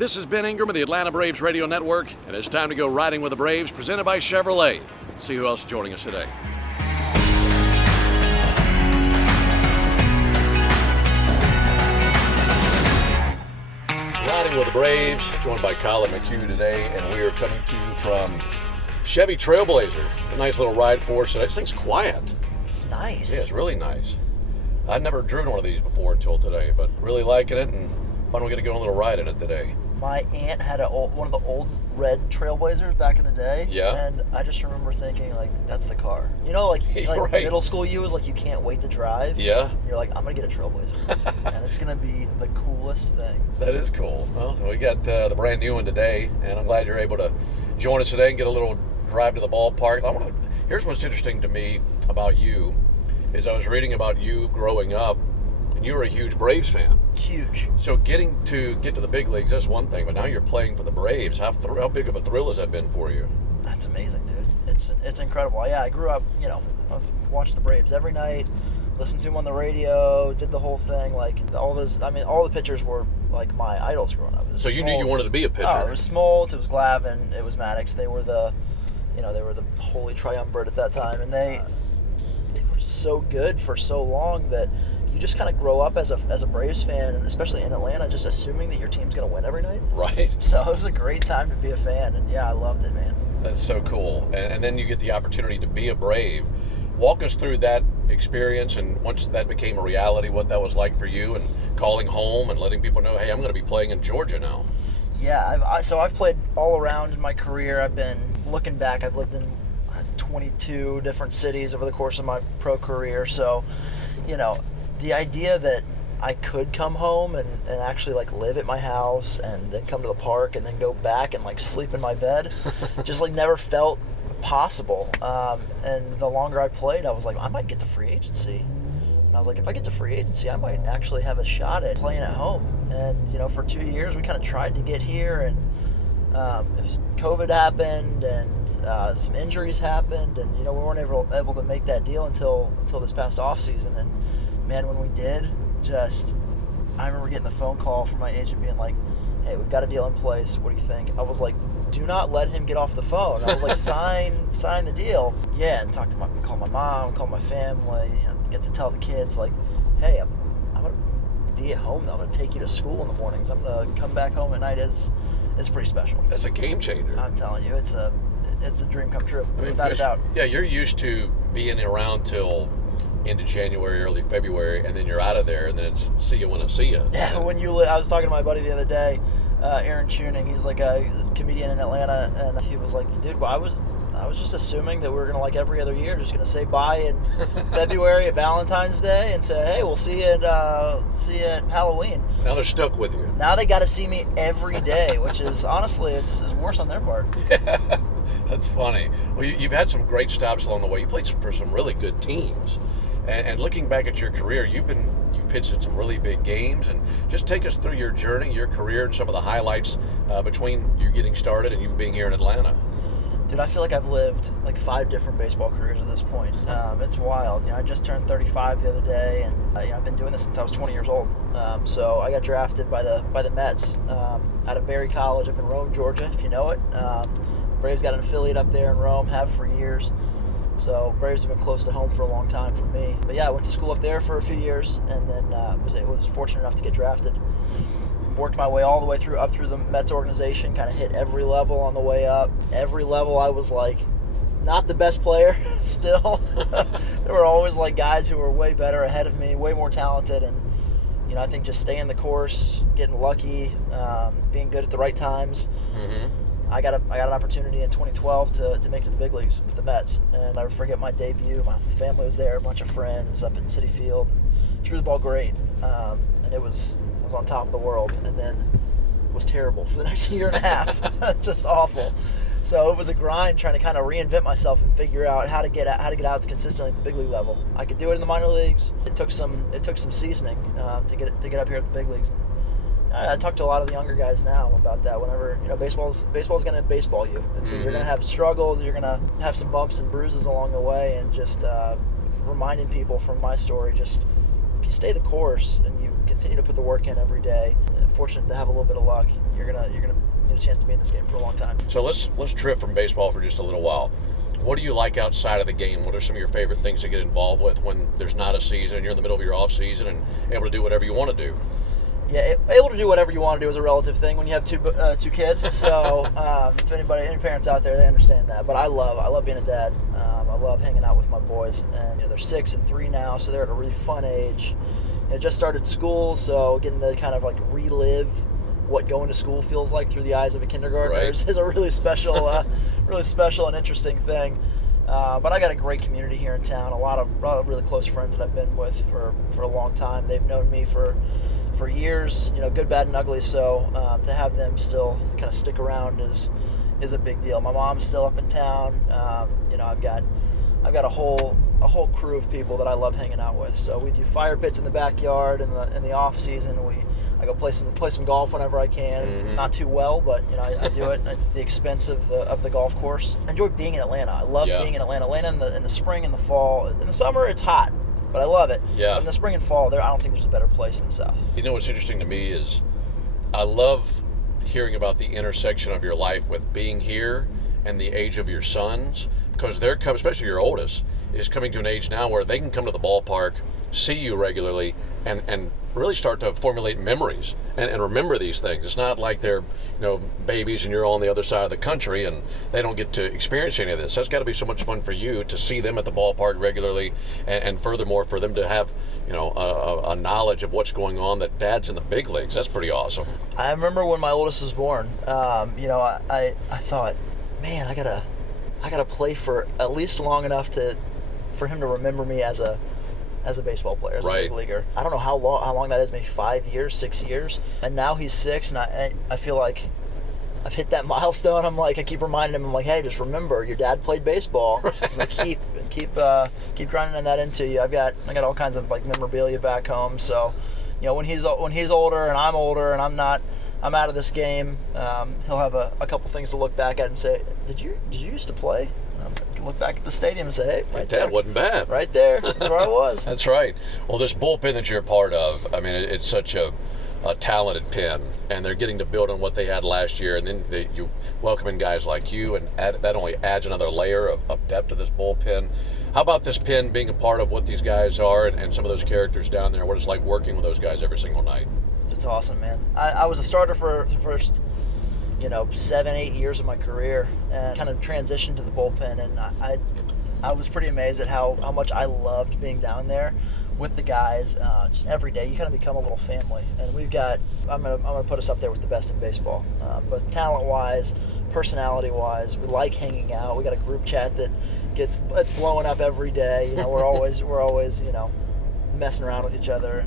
This is Ben Ingram of the Atlanta Braves Radio Network, and it's time to go riding with the Braves, presented by Chevrolet. See who else is joining us today. Riding with the Braves, joined by Collin McHugh today, and we are coming to you from Chevy Trailblazer. A nice little ride for us today. This thing's quiet. It's nice. Yeah, it's really nice. I'd never driven one of these before until today, but really liking it, and fun we get to go on a little ride in it today. My aunt had one of the old red Trailblazers back in the day. Yeah. And I just remember thinking, like, that's the car. You know, like Right. Middle school you was like, you can't wait to drive. Yeah. And you're like, I'm going to get a Trailblazer. And it's going to be the coolest thing. That is cool. Well, we got the brand new one today, and I'm glad you're able to join us today and get a little drive to the ballpark. Here's what's interesting to me about you, is I was reading about you growing up, and you were a huge Braves fan. Huge. So get to the big leagues, that's one thing, but now you're playing for the Braves. How big of a thrill has that been for you? That's amazing, dude. It's incredible. Yeah, I grew up, I was watching the Braves every night, listened to them on the radio, did the whole thing. Like, all the pitchers were like my idols growing up. So you knew you wanted to be a pitcher? Oh, it was Smoltz, it was Glavine, it was Maddox. They were the holy triumvirate at that time, and they were so good for so long that you just kind of grow up as a Braves fan, and especially in Atlanta, just assuming that your team's going to win every night. Right. So it was a great time to be a fan, and yeah, I loved it, man. That's so cool. And then you get the opportunity to be a Brave. Walk us through that experience, and once that became a reality, what that was like for you, and calling home and letting people know, hey, I'm going to be playing in Georgia now. Yeah, so I've played all around in my career. I've been, looking back, I've lived in 22 different cities over the course of my pro career. So, the idea that I could come home and actually like live at my house and then come to the park and then go back and like sleep in my bed just like never felt possible. And the longer I played, I was like, I might get to free agency. And I was like, if I get to free agency, I might actually have a shot at playing at home. And, for 2 years, we kind of tried to get here, and COVID happened, and some injuries happened, and, we weren't able to make that deal until this past offseason. And, man, when we did, I remember getting the phone call from my agent being like, hey, we've got a deal in place. What do you think? I was like, do not let him get off the phone. I was like, sign the deal. Yeah, and call my mom, call my family, get to tell the kids, like, hey, I'm going to be at home. I'm going to take you to school in the mornings. I'm going to come back home at night. It's pretty special. That's a game changer. I'm telling you, it's a dream come true, without a doubt. Yeah, you're used to being around till into January, early February, and then you're out of there, and then it's see you when I see you. Yeah, I was talking to my buddy the other day, Aaron Tuning. He's like a comedian in Atlanta, and he was like, dude, well, I was just assuming that we were going to, like every other year, just going to say bye in February at Valentine's Day and say, hey, we'll see you at Halloween. Now they're stuck with you. Now they got to see me every day, which is, honestly, it's worse on their part. Yeah, that's funny. Well, you've had some great stops along the way. You played for some really good teams. And looking back at your career, you've pitched in some really big games. And just take us through your journey, your career, and some of the highlights between you getting started and you being here in Atlanta. Dude, I feel like I've lived like 5 different baseball careers at this point. It's wild. I just turned 35 the other day, and I've been doing this since I was 20 years old. So I got drafted by the Mets out of Berry College up in Rome, Georgia, if you know it. Braves got an affiliate up there in Rome, have for years. So Braves have been close to home for a long time for me. But yeah, I went to school up there for a few years, and then was fortunate enough to get drafted. Worked my way all the way up through the Mets organization, kind of hit every level on the way up. Every level I was like not the best player still. There were always like guys who were way better ahead of me, way more talented, and I think just staying the course, getting lucky, being good at the right times. Mm-hmm. I got an opportunity in 2012 to make it to the big leagues with the Mets, and I forget my debut. My family was there, a bunch of friends up at Citi Field, threw the ball great, and I was on top of the world, and then it was terrible for the next year and a half. Just awful. So it was a grind trying to kind of reinvent myself and figure out how to get out consistently at the big league level. I could do it in the minor leagues. It took some seasoning to get up here at the big leagues. I talk to a lot of the younger guys now about that. Whenever baseball's going to baseball you. You're going to have struggles. You're going to have some bumps and bruises along the way, and just reminding people from my story, just if you stay the course and you continue to put the work in every day, fortunate to have a little bit of luck, you're gonna get a chance to be in this game for a long time. So let's drift from baseball for just a little while. What do you like outside of the game? What are some of your favorite things to get involved with when there's not a season, you're in the middle of your off season and able to do whatever you want to do? Yeah, able to do whatever you want to do is a relative thing when you have two kids. So if any parents out there, they understand that. But I love being a dad. I love hanging out with my boys, and they're 6 and 3 now, so they're at a really fun age. Just started school, so getting to kind of like relive what going to school feels like through the eyes of a kindergartner is a really special, really special and interesting thing. But I got a great community here in town. A lot of really close friends that I've been with for a long time. They've known me for years, good, bad, and ugly. So to have them still kind of stick around is a big deal. My mom's still up in town. I've got a whole crew of people that I love hanging out with. So we do fire pits in the backyard in the off season. I go play some golf whenever I can. Mm-hmm. Not too well, but I do it at the expense of the golf course. I enjoy being in Atlanta. I love being in Atlanta. Atlanta in the spring and the fall. In the summer it's hot, but I love it. Yeah. But in the spring and fall, I don't think there's a better place in the South. What's interesting to me is I love hearing about the intersection of your life with being here and the age of your sons, because they're coming, especially your oldest, is coming to an age now where they can come to the ballpark, see you regularly, and really start to formulate memories and remember these things. It's not like they're babies and you're on the other side of the country and they don't get to experience any of this. That's got to be so much fun for you to see them at the ballpark regularly, and furthermore for them to have a knowledge of what's going on, that dad's in the big leagues. That's pretty awesome. I remember when my oldest was born, I thought, man, I gotta play for at least long enough for him to remember me as a baseball player, as a big leaguer. I don't know how long that is, maybe 5 years, 6 years. And now he's 6, and I feel like I've hit that milestone. I keep reminding him, I'm like, hey, just remember, your dad played baseball. keep grinding that into you. I got all kinds of memorabilia back home. So, when he's older and I'm older and I'm out of this game, he'll have a couple things to look back at and say, did you used to play? I can look back at the stadium and say, hey, right there. Dad wasn't bad. Right there. That's where I was. That's right. Well, this bullpen that you're a part of, it's such a talented pen, and they're getting to build on what they had last year, and then you welcome in guys like you, and that only adds another layer of depth to this bullpen. How about this pen being a part of what these guys are and some of those characters down there, what it's like working with those guys every single night? It's awesome, man. I was a starter for the first 7-8 years of my career, and kind of transitioned to the bullpen, and I was pretty amazed at how much I loved being down there with the guys. Just every day you kind of become a little family, and I'm gonna put us up there with the best in baseball, both talent wise, personality wise. We like hanging out. We got a group chat it's blowing up every day. We're always messing around with each other.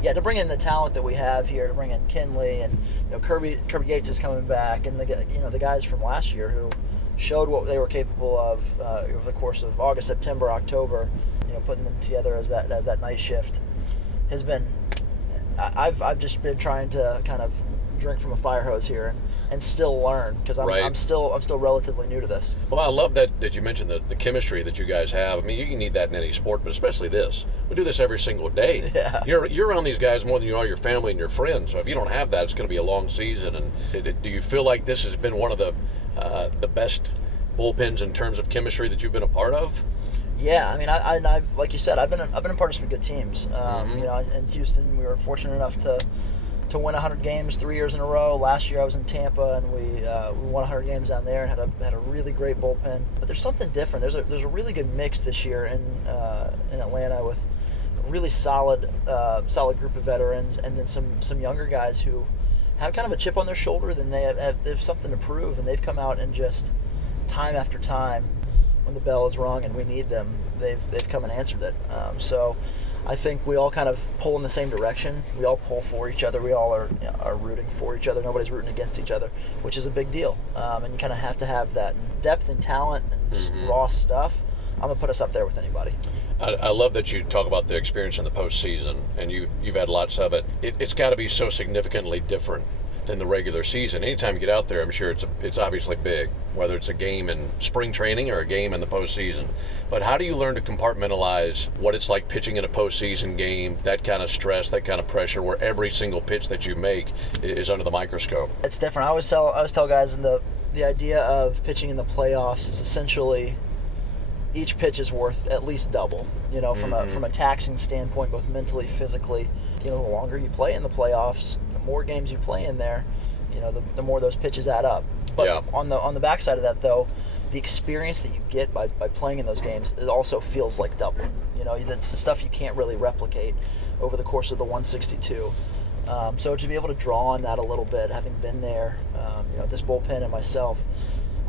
Yeah, to bring in the talent that we have here, to bring in Kinley and Kirby Yates is coming back, and the guys from last year who showed what they were capable of over the course of August, September, October. Putting them together as that night shift has been. I've just been trying to kind of drink from a fire hose here and still learn, because I'm still relatively new to this. Well, I love that you mentioned the chemistry that you guys have. You can need that in any sport, but especially this. We do this every single day. Yeah. You're around these guys more than you are your family and your friends. So if you don't have that, it's going to be a long season. And do you feel like this has been one of the best bullpens in terms of chemistry that you've been a part of? Yeah, I've like you said, I've been a part of some good teams. In Houston, we were fortunate enough to win 100 games 3 years in a row. Last year I was in Tampa, and we won 100 games down there and had a really great bullpen. But there's something different. There's a really good mix this year in Atlanta, with a really solid group of veterans, and then some younger guys who have kind of a chip on their shoulder. Then they have something to prove, and they've come out and just time after time, when the bell is rung and we need them, they've come and answered it. So I think we all kind of pull in the same direction. We all pull for each other. We all are rooting for each other. Nobody's rooting against each other, which is a big deal. And you kind of have to have that depth and talent and just raw stuff. I'm going to put us up there with anybody. I love that you talk about the experience in the postseason, and you've had lots of it. It's got to be so significantly different than the regular season. Anytime you get out there, I'm sure it's obviously big, whether it's a game in spring training or a game in the postseason. But how do you learn to compartmentalize what it's like pitching in a postseason game, that kind of stress, that kind of pressure, where every single pitch that you make is under the microscope? It's different. I always tell guys the idea of pitching in the playoffs is essentially each pitch is worth at least double. From a taxing standpoint, both mentally, physically. The longer you play in the playoffs, the more games you play in there, the more those pitches add up. But on the backside of that, though, the experience that you get by playing in those games, it also feels like double. It's the stuff you can't really replicate over the course of the 162. So to be able to draw on that a little bit, having been there, this bullpen and myself,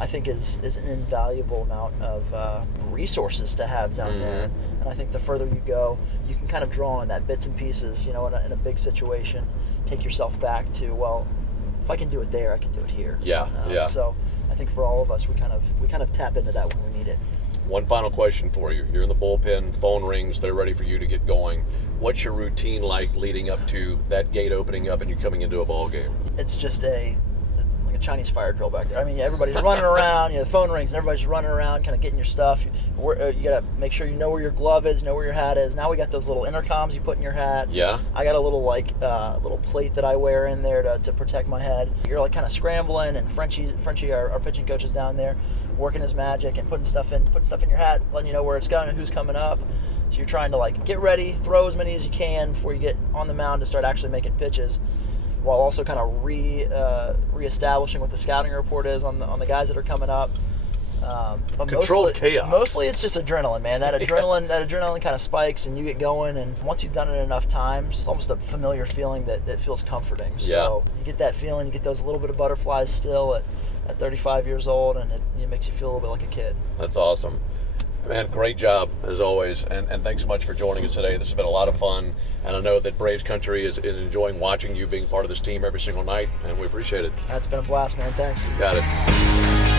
I think is an invaluable amount of resources to have down there. And I think the further you go, you can kind of draw on that bits and pieces, in a big situation, take yourself back to, well, if I can do it there, I can do it here. So I think for all of us, we kind of tap into that when we need it. One final question for you. You're in the bullpen, phone rings, they're ready for you to get going. What's your routine like leading up to that gate opening up and you coming into a ball game? It's just like a Chinese fire drill back there. I mean, everybody's running around, the phone rings and everybody's running around, kind of getting your stuff. You got to make sure you know where your glove is, know where your hat is. Now we got those little intercoms you put in your hat. Yeah. I got a little little plate that I wear in there to protect my head. You're like kind of scrambling, and Frenchie, our pitching coach, is down there working his magic and putting stuff in your hat, letting you know where it's going and who's coming up. So you're trying to get ready, throw as many as you can before you get on the mound to start actually making pitches, while also kind of reestablishing what the scouting report is on the guys that are coming up. But Controlled chaos. Mostly it's just adrenaline, man. That adrenaline kind of spikes and you get going, and once you've done it enough times, it's almost a familiar feeling that feels comforting. So you get that feeling, you get those little bit of butterflies still at 35 years old, and it makes you feel a little bit like a kid. That's awesome. Man, great job, as always, and thanks so much for joining us today. This has been a lot of fun, and I know that Braves Country is enjoying watching you being part of this team every single night, and we appreciate it. That's been a blast, man. Thanks. You got it.